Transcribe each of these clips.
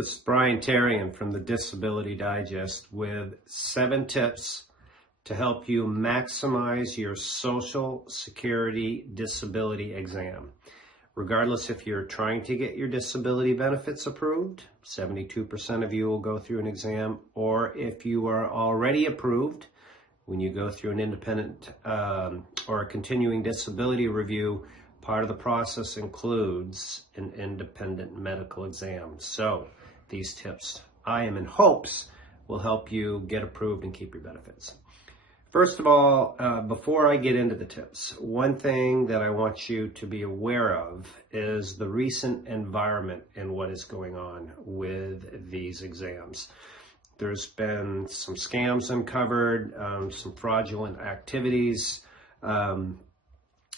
This is Brian Therrien from the Disability Digest with 7 tips to help you maximize your Social Security disability exam. Regardless if you're trying to get your disability benefits approved, 72% of you will go through an exam, or if you are already approved, when you go through an independent or a continuing disability review, part of the process includes an independent medical exam. So these tips, I am in hopes, will help you get approved and keep your benefits. First of all, before I get into the tips, one thing that I want you to be aware of is the recent environment and what is going on with these exams. There's been some scams uncovered, some fraudulent activities, and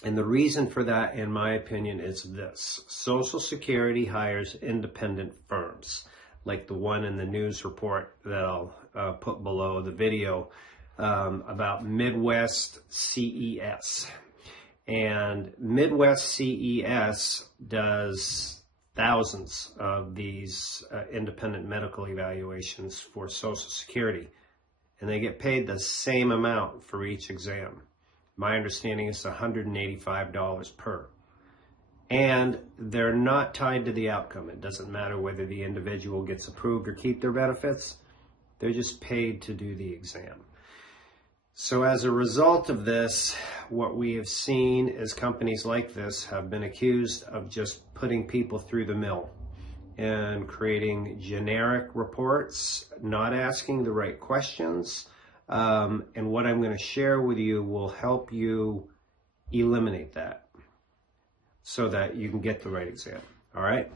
the reason for that, in my opinion, is this. Social Security hires independent firms, like the one in the news report that I'll put below the video about Midwest CES. And Midwest CES does thousands of these independent medical evaluations for Social Security, and they get paid the same amount for each exam. My understanding is $185 per. And they're not tied to the outcome. It doesn't matter whether the individual gets approved or keep their benefits. They're just paid to do the exam. So as a result of this, what we have seen is companies like this have been accused of just putting people through the mill and creating generic reports, not asking the right questions. And what I'm going to share with you will help you eliminate that so that you can get the right exam. All right?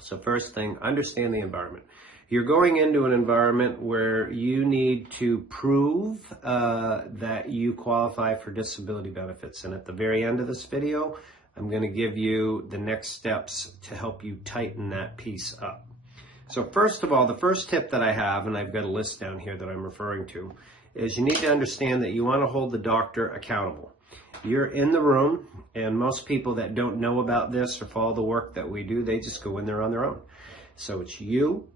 So first thing, understand the environment. You're going into an environment where you need to prove that you qualify for disability benefits. And at the very end of this video, I'm going to give you the next steps to help you tighten that piece up. So first of all, the first tip that I have, and I've got a list down here that I'm referring to, is you need to understand that you want to hold the doctor accountable. You're in the room, and most people that don't know about this or follow the work that we do, they just go in there on their own. So it's you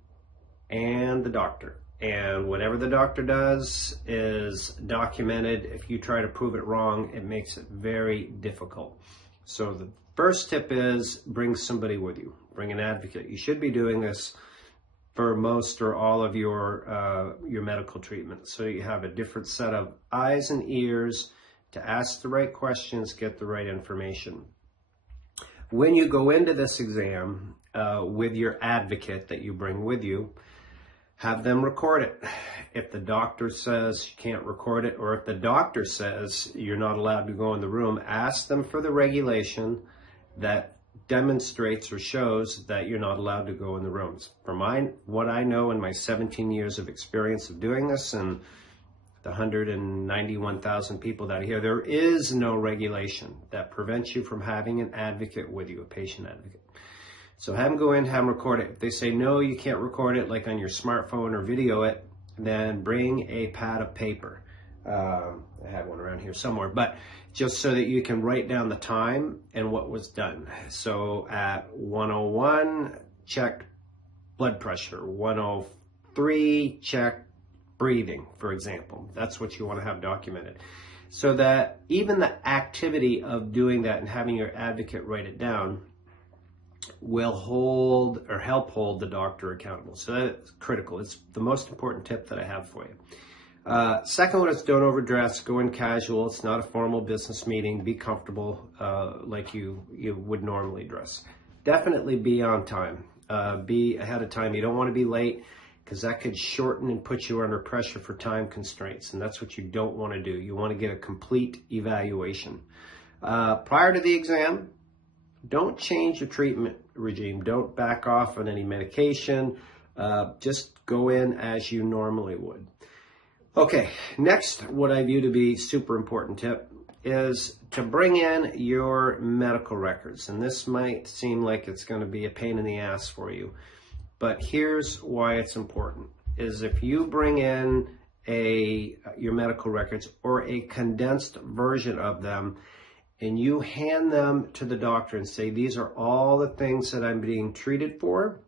and the doctor. And whatever the doctor does is documented. If you try to prove it wrong, it makes it very difficult. So the first tip is bring somebody with you. Bring an advocate. You should be doing this for most or all of your medical treatment. So you have a different set of eyes and ears to ask the right questions, get the right information. When you go into this exam with your advocate that you bring with you, have them record it. If the doctor says you can't record it, or if the doctor says you're not allowed to go in the room, ask them for the regulation that demonstrates or shows that you're not allowed to go in the rooms. From what I know in my 17 years of experience of doing this and the 191,000 people that are here, there is no regulation that prevents you from having an advocate with you, a patient advocate. So have them go in, have them record it. If they say, no, you can't record it, like on your smartphone or video it, then bring a pad of paper. I have one around here somewhere, but just so that you can write down the time and what was done. So at 101, check blood pressure. 103, check breathing, for example. That's what you want to have documented. So that even the activity of doing that and having your advocate write it down will hold or help hold the doctor accountable. So that's critical. It's the most important tip that I have for you. Second one is don't overdress. Go in casual. It's not a formal business meeting. Be comfortable like you would normally dress. Definitely be on time. Be ahead of time. You don't want to be late because that could shorten and put you under pressure for time constraints. And that's what you don't want to do. You want to get a complete evaluation. Prior to the exam, don't change your treatment regime. Don't back off on any medication. Just go in as you normally would. Okay, next, what I view to be super important tip is to bring in your medical records. And this might seem like it's going to be a pain in the ass for you, but here's why it's important. Is if you bring in your medical records or a condensed version of them, and you hand them to the doctor and say, these are all the things that I'm being treated for,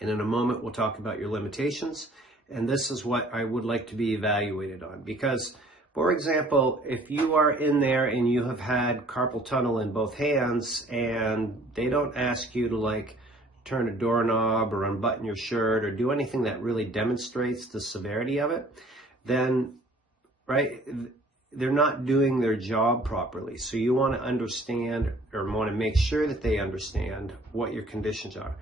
And in a moment, we'll talk about your limitations. And this is what I would like to be evaluated on. Because, for example, if you are in there and you have had carpal tunnel in both hands and they don't ask you to like turn a doorknob or unbutton your shirt or do anything that really demonstrates the severity of it, then, right, they're not doing their job properly. So you want to understand or want to make sure that they understand what your conditions are.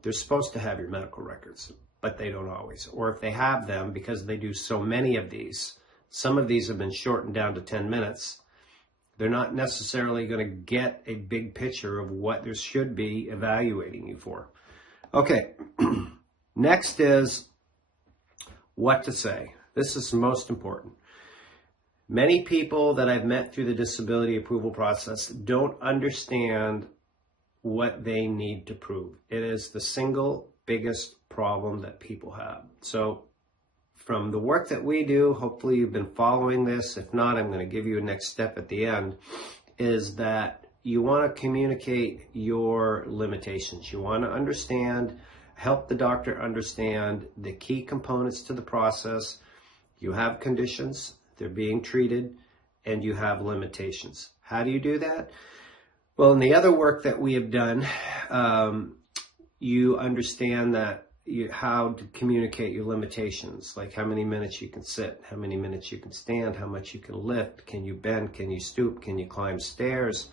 They're supposed to have your medical records, but they don't always. Or if they have them, because they do so many of these, some of these have been shortened down to 10 minutes, they're not necessarily going to get a big picture of what there should be evaluating you for. Okay, next is what to say. This is most important. Many people that I've met through the disability approval process don't understand what they need to prove. It is the single biggest problem that people have. So from the work that we do, hopefully you've been following this. If not, I'm going to give you a next step at the end, is that you want to communicate your limitations. You want to understand, help the doctor understand the key components to the process. You have conditions, they're being treated, and you have limitations. How do you do that? Well, in the other work that we have done, you understand that how to communicate your limitations, like how many minutes you can sit, how many minutes you can stand, how much you can lift, can you bend, can you stoop, can you climb stairs,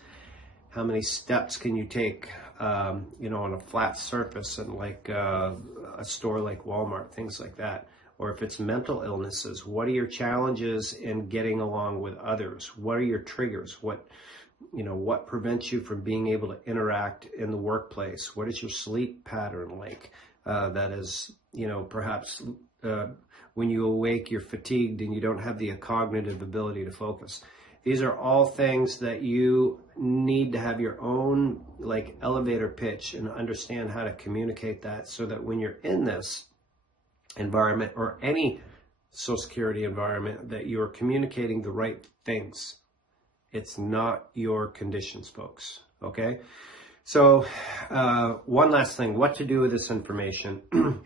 how many steps can you take, on a flat surface and like a store like Walmart, things like that. Or if it's mental illnesses, what are your challenges in getting along with others? What are your triggers? What prevents you from being able to interact in the workplace? What is your sleep pattern like? That is, perhaps when you awake, you're fatigued and you don't have the cognitive ability to focus. These are all things that you need to have your own like elevator pitch and understand how to communicate that, so that when you're in this environment or any Social Security environment, that you're communicating the right things. It's not your conditions, folks. Okay? So one last thing, what to do with this information.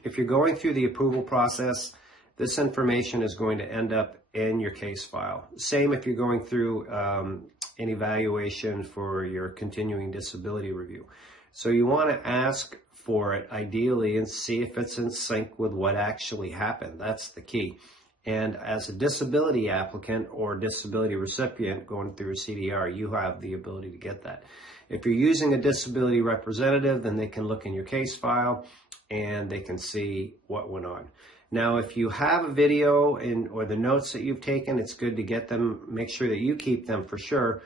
If you're going through the approval process, this information is going to end up in your case file. Same if you're going through an evaluation for your continuing disability review. So you want to ask for it ideally and see if it's in sync with what actually happened. That's the key. And as a disability applicant or disability recipient going through a CDR, you have the ability to get that. If you're using a disability representative, then they can look in your case file and they can see what went on. Now, if you have a video or the notes that you've taken, it's good to get them, make sure that you keep them for sure.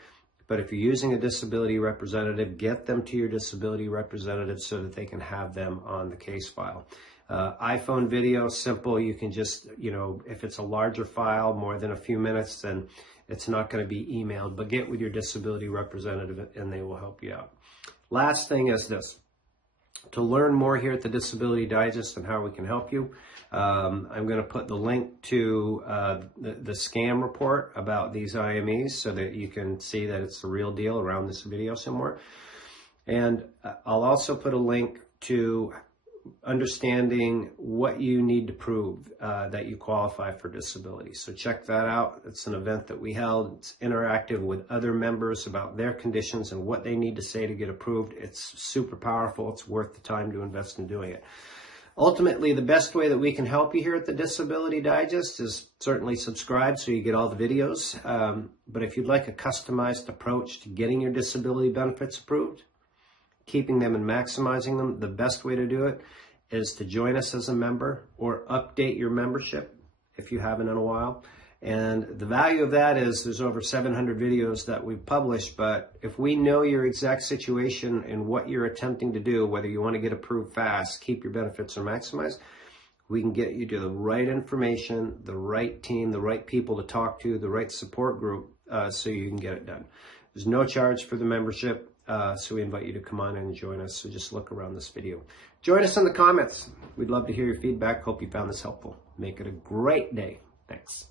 But if you're using a disability representative, get them to your disability representative so that they can have them on the case file. iPhone video, simple. You can just, if it's a larger file, more than a few minutes, then it's not going to be emailed. But get with your disability representative and they will help you out. Last thing is this. To learn more here at the Disability Digest and how we can help you, I'm going to put the link to the scam report about these IMEs so that you can see that it's the real deal around this video somewhere. And I'll also put a link to understanding what you need to prove that you qualify for disability. So check that out. It's an event that we held. It's interactive with other members about their conditions and what they need to say to get approved. It's super powerful. It's worth the time to invest in doing it. Ultimately, the best way that we can help you here at the Disability Digest is certainly subscribe so you get all the videos. But if you'd like a customized approach to getting your disability benefits approved, keeping them and maximizing them, the best way to do it is to join us as a member or update your membership if you haven't in a while. And the value of that is there's over 700 videos that we've published, but if we know your exact situation and what you're attempting to do, whether you want to get approved fast, keep your benefits or maximize, we can get you to the right information, the right team, the right people to talk to, the right support group, so you can get it done. There's no charge for the membership. So we invite you to come on and join us. So just look around this video. Join us in the comments. We'd love to hear your feedback. Hope you found this helpful. Make it a great day. Thanks.